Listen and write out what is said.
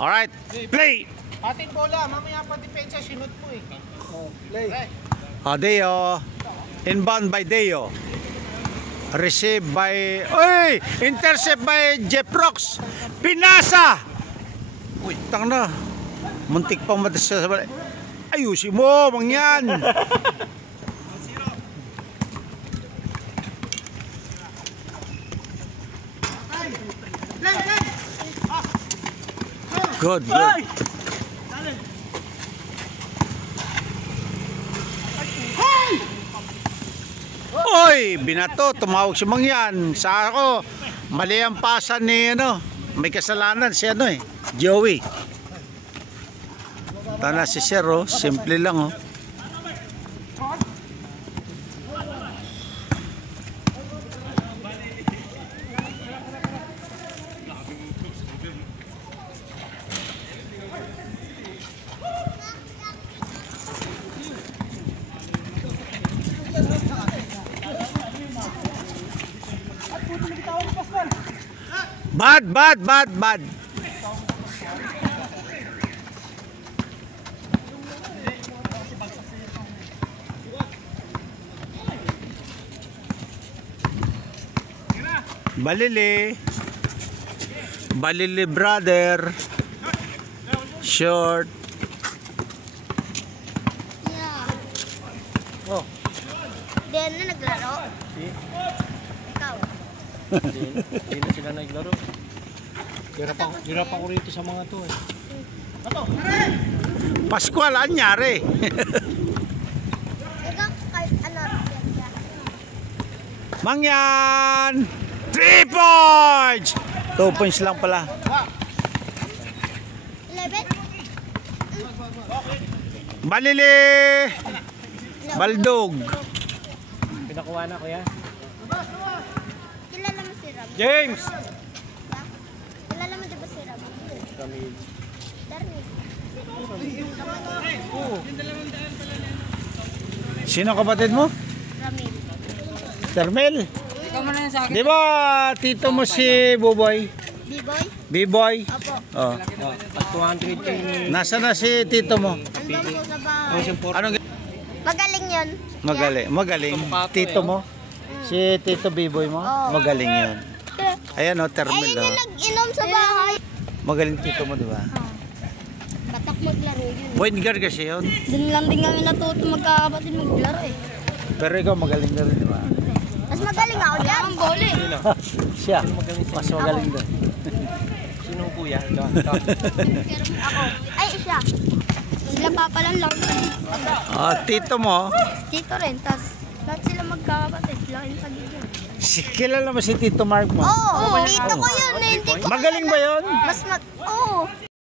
Alright, play! Ating bola, mamaya pa depensa, sinut mo eh. Play. Deo. Inbound by Deo. Receive by... Uy! Intercept by Jeff Rocks. Pinasa! Uy, tang na. Muntik pang matasya sa balik. Ayusin mo, mangyan. Good, good. Oy, binato, tumawag si Mangyan. Sa ako, mali ang pasan ni ano. May kasalanan si ano eh, Joey. Tana si Sir, oh, simple lang oh. Bad. Balili brother. Short. Yeah. Oh. Diyan na naglaro? Ikaw? Hindi na sila naglaro. Hirap ako rito sa mga to eh. Pascual, anyari. Ikaw, kahit ano, Mangyan! 3 points! 2 points lang pala. 11? Balili! Baldog. Pinakuha na kuya. Kilala mo si Ram? James! Kilala mo diba si Ram? Camille. Darnie. Sino kapatid mo? Ramil. Termel? Ikaw mo na yan sa akin. Di ba tito mo si Buboy? B-boy? B-boy? Opo. Oh. Pag 200 kayo. Nasa na si tito mo? Andun po sa bahay. Anong Magaling yun. magaling? Tito mo? Si Tito B-boy mo? Oo. Magaling yun. Ayan o, Termel Ayun o. yung nag-inom sa bahay. Magaling tito mo, di ba? Batak maglaro yun. Point guard kasi yun. Doon lang din kami natuto magkakapatid maglaro eh. Pero ikaw magaling ka rin, di ba? Mas magaling ako dyan. Ang bola eh. Siya, mas magaling doon. Sino kuya? Ito. Ako. Ay, siya. Sila papalang lang. Tito mo, Tito rin. Tapos lahat sila magkakapatid. Laking pagid yun. kilala mo si Tito Mark mo? Oo. Tito ko yun. Hindi ko. Magaling ba yun? Oo.